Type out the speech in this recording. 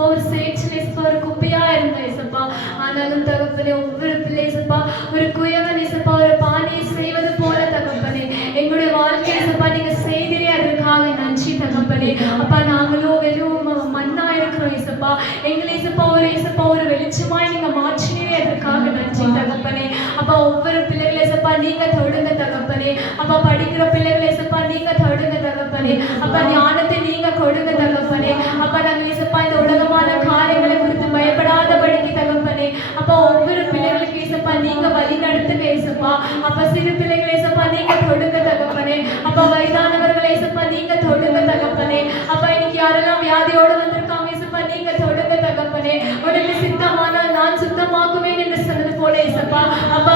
ஏசப்பா ஒரு சேற்றில் ஏசப்பா ஒரு குப்பையா இருந்தோம் ஏசப்பா. ஆனாலும் தகப்பனே ஒவ்வொரு பிள்ளை ஏசப்பா ஒரு குயவன் ஏசப்பா ஒரு பானையை செய்வது போல தகப்பனே எங்களுடைய வாழ்க்கை ஏசப்பா நீங்க செய்திரே, அதற்காக நன்றி தகப்பனே. அப்பா நாங்களும் வெறும் மண்ணா இருக்கிறோம் ஏசப்பா, எங்களை ஏசப்பா ஒரு வெளிச்சமாய் நீங்க மாற்றினீரே, அதற்காக நன்றி தகப்பனே. அப்பா ஒவ்வொரு பிள்ளைகள் ஏசப்பா நீங்க தொடுங்க தகப்பனே. அப்பா படிக்கிற பிள்ளைகள் ஏசப்பா நீங்க தொடுங்க தகப்பனே. அப்பா ஞானத்தை நீங்க கொடுங்க தகப்பனே. அப்பா நாங்கள் ஏசப்பா இந்த உலகமான காரியங்களை குறித்து பயப்படாதபடிக்கு தகப்பனே. அப்பா ஒவ்வொரு பிள்ளைகளுக்கு ஏசப்பா நீங்க வழி நடத்துங்க ஏசப்பா. அப்பா சிறு பிள்ளைகள் ஏசப்பா நீங்க தொடுங்க தகப்பனே. அப்பா வயதானவர்கள் ஏசப்பா நீங்க தொடுங்க தகப்பனே. அப்பா இன்னைக்கு யாரெல்லாம் வியாதியோடு வந்திருக்காங்க ஏசப்பா நீங்க தொடுங்க தகப்பனே. உடனே சித்தமானால் நான் சுத்தமாக்குவேன் என்று சொன்னது போல ஏசப்பா. அப்பா